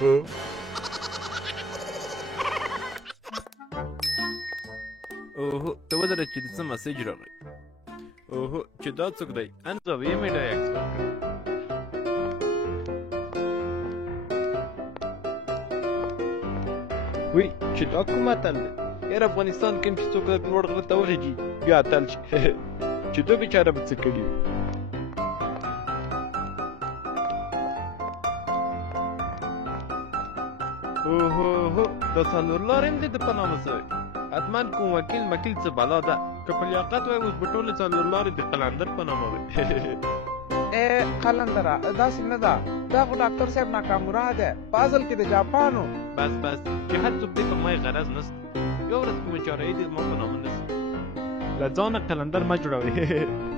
اوهو ته ودره چې د څه مسیج راغی. اوهو چې دا څوک دی؟ ان زاویې مې ډای ایکسپورټ کړ. وی چې دا کوم اتل دی؟ یار افغانستان کې چې څوک لوړ غره ته وخیږي بیا اتل شي. چې دوی بیچاره به څه کړي وي. اوهو دا څلور لارې هم دې د په نامه سوی. حتما کوم وکیل مکیل څه بلا ده. که په لیاقت وای اوس به ټولې څلور لارې د قلندر په نامه وي. قلندره داسې نه ده، دا خو ډاکټر صاحب ناکامورا دی، په اصل کې د جاپانو. بس چې هر څوک دې په ما یې غرض نسته. یو ورځ په مچارهیي دې ما په نامه نسي. له ځانه قلندر مه جوړوئ.